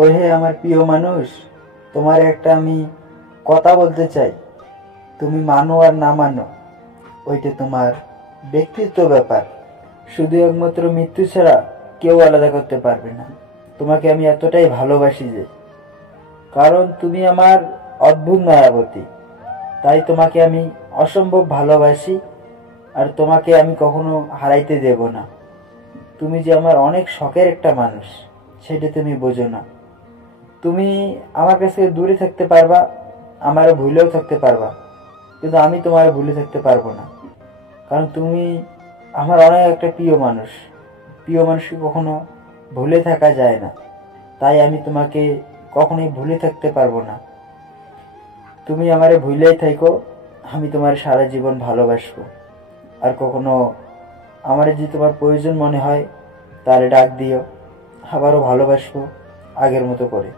ওই হে আমার প্রিয় মানুষ, তোমার একটা আমি কথা বলতে চাই। তুমি মানো আর না মানো ওইটা তোমার ব্যক্তিত্ব ব্যাপার। শুধু একমাত্র মৃত্যু ছাড়া কেউ আলাদা করতে পারবে না। তোমাকে আমি এতটাই ভালোবাসি যে, কারণ তুমি আমার অদ্ভুত মায়াবতী, তাই তোমাকে আমি অসম্ভব ভালোবাসি। আর তোমাকে আমি কখনো হারাইতে দেব না। তুমি যে আমার অনেক শখের একটা মানুষ, সেটা তুমি বোঝো না। তুমি আমার কাছ থেকে দূরে থাকতে পারবা, আমারও ভুলেও থাকতে পারবা, কিন্তু আমি তোমার ভুলে থাকতে পারবো না। কারণ তুমি আমার অনেক একটা প্রিয় মানুষ। প্রিয় মানুষকে কখনো ভুলে থাকা যায় না, তাই আমি তোমাকে কখনোই ভুলে থাকতে পারবো না। তুমি আমারে ভুলেই থাইকো, আমি তোমার সারা জীবন ভালোবাসবো। আর কখনো আমার যদি তোমার প্রয়োজন মনে হয় তাহলে ডাক দিও, আবারও ভালোবাসবো আগের মতো করে।